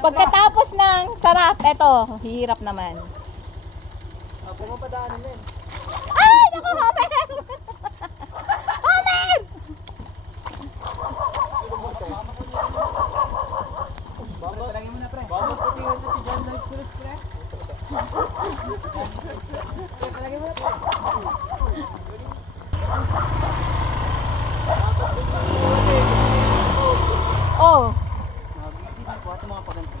Pagkatapos ng sarap, eto, hirap naman. Pumapadaanin din. Ay, naku, Homer! Homer! Talagyan mo na, pre. Putingan mo si John Lloyd Cruz, pre. Talagyan mo na, pre. Oh, Buhat ang mga paganto.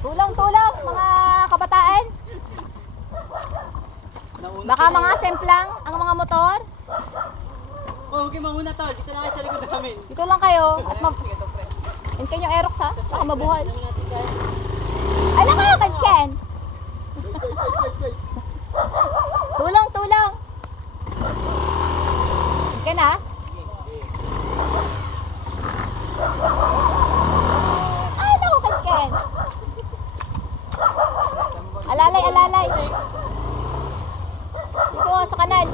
tulong-tulong mga kabataan. Baka mga semplang ang mga motor. Oh, okay, mauna tol. Dito lang kayo sa likod namin. Dito lang kayo at Sige to, pre. hintayin yung Aerox ha, baka mabuhay. Namin natin guys. Ay, naku, Ken! Tulong-tulong. Ken ha? Ay, naku, Ken! Alalay, alalay. Dito sa kanal.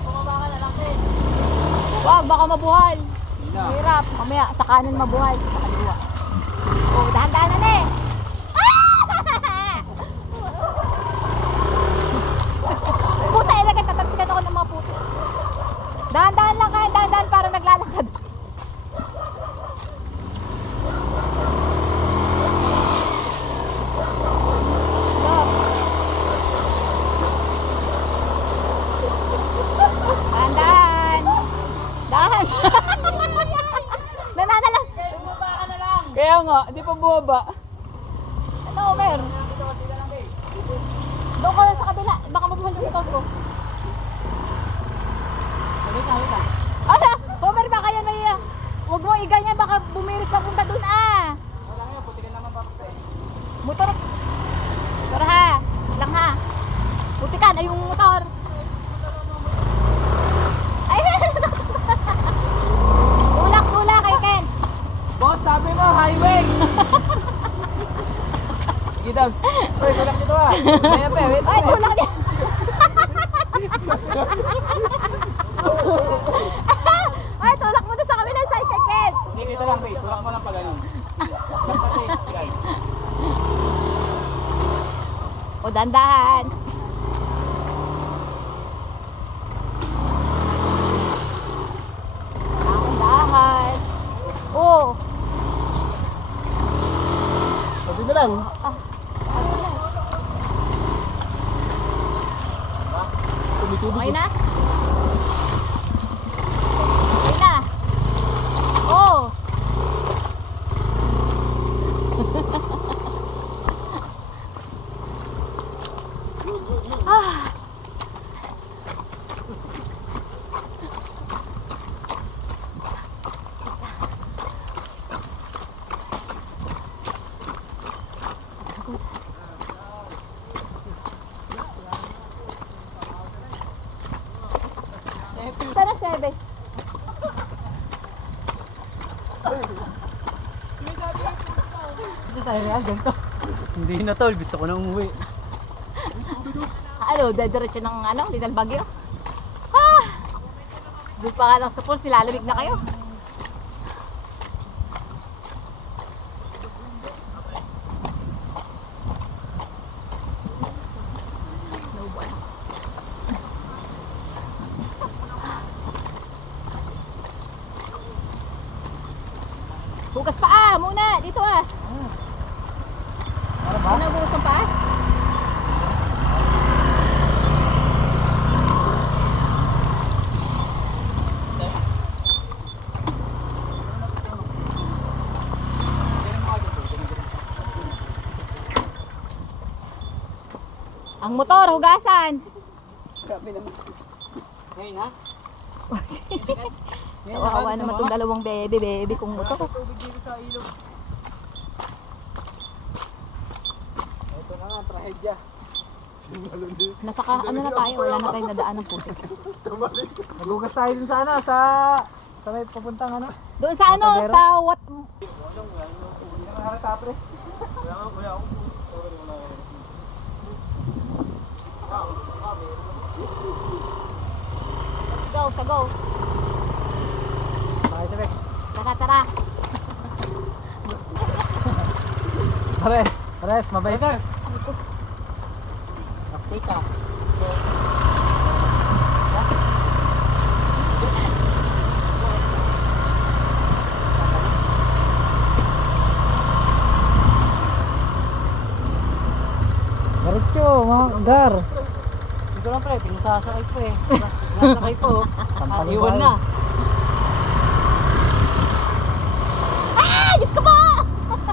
Bumaba ka na lang, pre. Wag, baka mabuhay. Hirap. Mamaya, sa kanan mabuhay. Sa kaliwa. Oh, dahan-dahan na eh. Puta, ilagay. Tatansikan ako ng mga puto. Dahan-dahan lang kayo. Dahan-dahan para naglalakad. Stop. Dahan-dahan. Dahan. Nananalang. Bumaba ka na lang. Kaya nga, di pa bumaba. Ano, Homer? Doon ka sa kabila. Baka mabuhal yung motor ko. Wait ka. Ay, Homer, baka yan may... Huwag mo iganyan, baka bumirit papunta doon ah. Wala nga, putikan naman pa, pre. Motor. Motor ha. Lang ha. Putikan, ay yung motor. Ay, tulak kay Ken. Boss, sabi mo, highway! Sige, Dabs. Uy, tulak dito ah. Kaya, pe, wait. Ay, tulak niya. Ay, tulak mo na sa kabilang side kay Ken. Hindi, dito lang, pe. Tulak mo lang pa ganun. O, dandahan. Dahan-dahan. Oh. Sabi na lang. Tumitubig. Okay na? Okay na. Oh. Ah. Sana 7. Ito tayo na, ganito. Hindi na, tol. Gusto ko na umuwi. Ano, dediretso ng ano, Little Baguio. Ah! Doon pa nga lang sa pool, silalamig na kayo. No bueno. Hugas paa muna, dito ah. Ano ba? Ano hugas ng paa? Ang motor, hugasan. Grabe naman. Ngayon ha? Nawawa naman itong dalawang baby kong motor. Tubig dito sa ilog. Ito na nga, trahedya. Nasa ano na tayo, wala na tayong nadaan ng putik. Magugas tayo dun sa ano, sa may papuntang ano. Doon sa ano, Matadero? sa what? Hindi na harata, pre. Go, sa go. Bakit, pre? Tara, tara. Pares, mabait. Update ka. Diretso, mga gar. Hindi ko lang pre, pinasasakay ko eh. Pinasakay ko. Sampalin Iwan tayo. na.